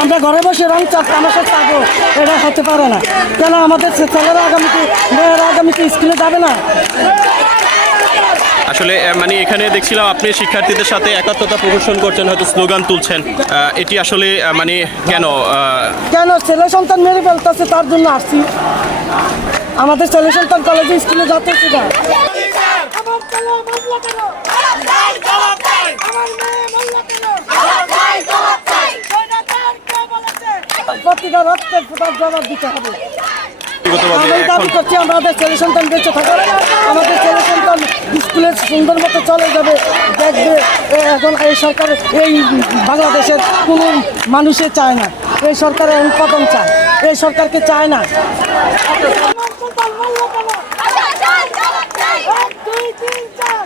আমরা ঘরে বসে রং চাপ তামাশা থাকব এটা হতে পারে না। কেন আমাদের ছেলেরা আগামীতে মেয়েরা আগামীতে স্কুলে যাবে না? আসলে মানে এখানে দেখছিলাম আপনি শিক্ষার্থীদের সাথে একাত্মতা প্রদর্শন করছেন হয়তো স্লোগান তুলছেন। এটি আসলে মানে কেন কেন? ছেলে সন্তান মেরে ফেলতেছে তার জন্য আসছি। আমাদের ছেলে সন্তান কলেজে স্কুলে যাতে প্রতিটা রক্তের ফোটার জবাব দিতে হবে। দাবি করছি আমাদের ছেলে সন্তান বেঁচে থাকার আমাদের ছেলে সুন্দর মতো চলে যাবে দেখবে এখন এই সরকার এই বাংলাদেশের কোনো মানুষে চায় না এই সরকারের উৎপাদন চায় এই সরকারকে চায় না চার